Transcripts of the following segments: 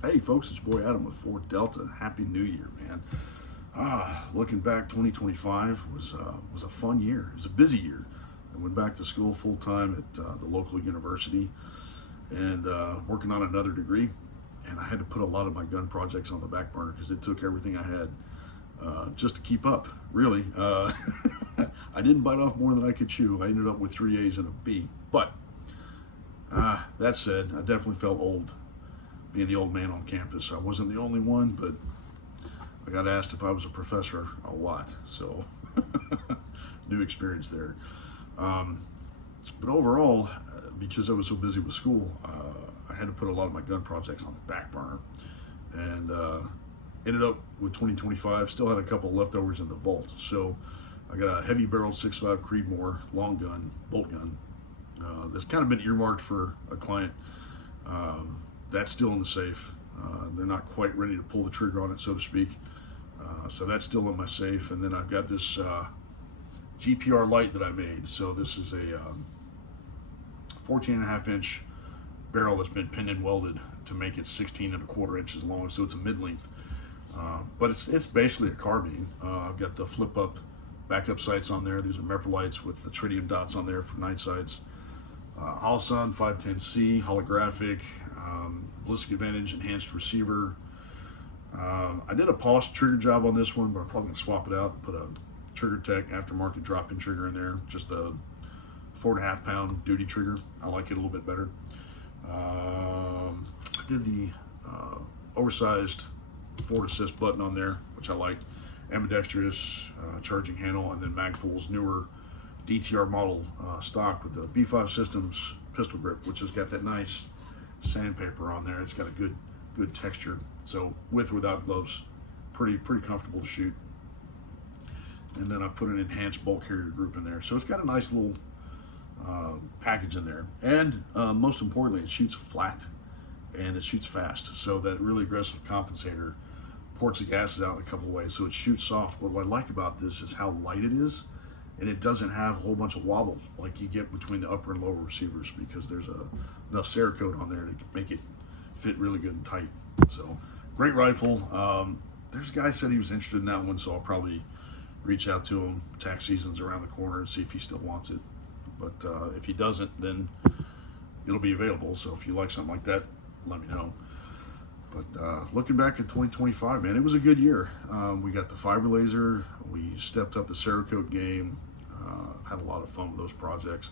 Hey folks, it's your boy Adam with Ford Delta. Happy New Year, man. Looking back, 2025 was a fun year. It was a busy year. I went back to school full time at the local university and working on another degree. And I had to put a lot of my gun projects on the back burner because it took everything I had just to keep up. Really, I didn't bite off more than I could chew. I ended up with three A's and a B. But that said, I definitely felt old being the old man on campus. I wasn't the only one, but I got asked if I was a professor a lot. So, new experience there. Um, but overall, because I was so busy with school, I had to put a lot of my gun projects on the back burner. And ended up with 2025, still had a couple leftovers in the vault. So, I got a heavy barrel 6.5 Creedmoor long gun, bolt gun, that's kind of been earmarked for a client. That's still in the safe. They're not quite ready to pull the trigger on it, so to speak. So that's still in my safe. And then I've got this GPR light that I made. So this is a 14 and a half inch barrel that's been pinned and welded to make it 16 and a quarter inches long. So it's a mid-length. But it's basically a carbine. I've got the flip up backup sights on there. These are Mepper lights with the tritium dots on there for night sights. Holosun 510C holographic, ballistic advantage enhanced receiver. I did a polished trigger job on this one, but I'm probably gonna swap it out and put a Trigger Tech aftermarket drop-in trigger in there. Just a 4.5 pound duty trigger. I like it a little bit better. I did the oversized forward assist button on there, which I liked. Ambidextrous charging handle, and then Magpul's newer DTR model stock with the B5 Systems pistol grip, which has got that nice sandpaper on there. It's got a good texture. So with or without gloves, pretty comfortable to shoot. And then I put an enhanced bolt carrier group in there. So it's got a nice little package in there. And most importantly, it shoots flat and it shoots fast. So that really aggressive compensator ports the gases out in a couple of ways. So it shoots soft. But what I like about this is how light it is. And it doesn't have a whole bunch of wobble like you get between the upper and lower receivers, because there's enough Cerakote on there to make it fit really good and tight. So great rifle. There's a guy said he was interested in that one, so I'll probably reach out to him. Tax season's around the corner and see if he still wants it. But if he doesn't, then it'll be available. So if you like something like that, let me know. But looking back at 2025, man, it was a good year. We got the fiber laser. We stepped up the Cerakote game. Had a lot of fun with those projects.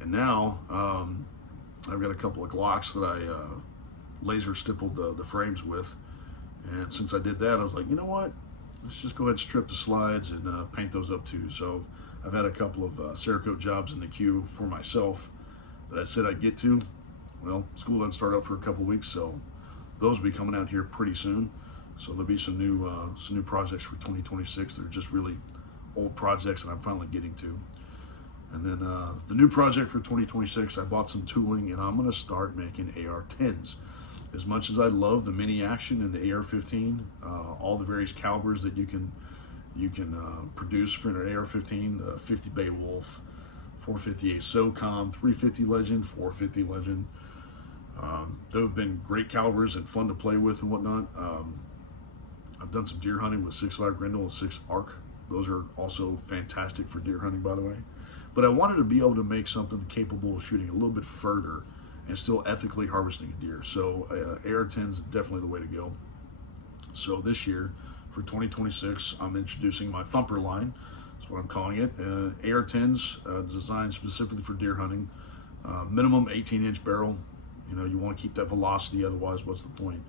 And now I've got a couple of Glocks that I laser stippled the frames with. And since I did that, I was like, you know what? Let's just go ahead and strip the slides and paint those up too. So I've had a couple of Cerakote jobs in the queue for myself that I said I'd get to. Well, school doesn't start up for a couple of weeks, so those will be coming out here pretty soon. So there'll be some new projects for 2026 that are just really old projects that I'm finally getting to. And then the new project for 2026, I bought some tooling and I'm gonna start making AR-10s. As much as I love the mini action and the AR-15, all the various calibers that you can produce for an AR-15, the 50 Beowulf, 458 SOCOM, 350 Legend, 450 Legend. Those have been great calibers and fun to play with and whatnot. I've done some deer hunting with 6.5 Grendel and 6 ARC. Those are also fantastic for deer hunting, by the way. But I wanted to be able to make something capable of shooting a little bit further and still ethically harvesting a deer. So AR-10 is definitely the way to go. So this year, for 2026, I'm introducing my Thumper line. That's what I'm calling it. AR-10s designed specifically for deer hunting. Minimum 18-inch barrel. You know, you want to keep that velocity, otherwise what's the point?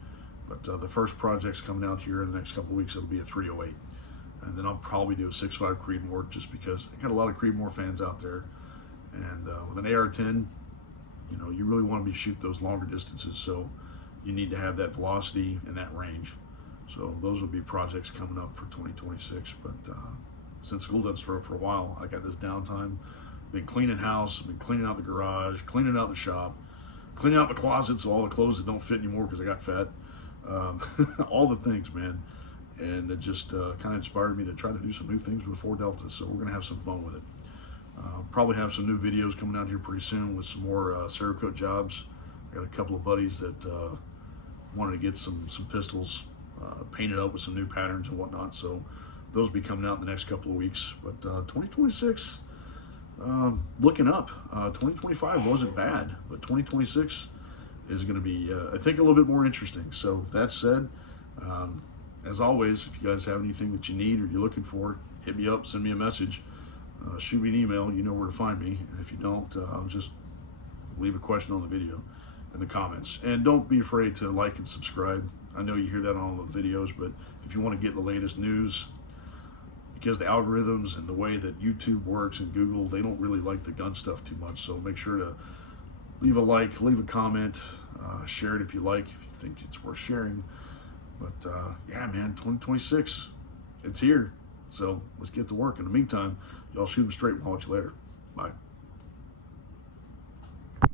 But the first project's coming out here in the next couple of weeks. It'll be a 308. And then I'll probably do a 6.5 Creedmoor, just because I got a lot of Creedmoor fans out there. And with an AR-10, you know, you really want to be shooting those longer distances, so you need to have that velocity and that range. So those will be projects coming up for 2026. But since school doesn't start for a while, I got this downtime. Been cleaning house, been cleaning out the garage, cleaning out the shop, cleaning out the closet, so all the clothes that don't fit anymore because I got fat. All the things, man. And it just kind of inspired me to try to do some new things with Ford Delta. So we're going to have some fun with it. Probably have some new videos coming out here pretty soon with some more Cerakote jobs. I got a couple of buddies that wanted to get some pistols painted up with some new patterns and whatnot. So those will be coming out in the next couple of weeks. But 2026, looking up. 2025 wasn't bad, but 2026 is going to be, I think, a little bit more interesting. So that said, as always, if you guys have anything that you need or you're looking for, hit me up, send me a message, shoot me an email. You know where to find me. And if you don't, just leave a question on the video in the comments. And don't be afraid to like and subscribe. I know you hear that on all the videos, but if you want to get the latest news, because the algorithms and the way that YouTube works and Google, they don't really like the gun stuff too much. So make sure to leave a like, leave a comment, share it if you like, if you think it's worth sharing. But yeah, man, 2026, it's here. So let's get to work. In the meantime, y'all shoot them straight and I'll watch you later. Bye.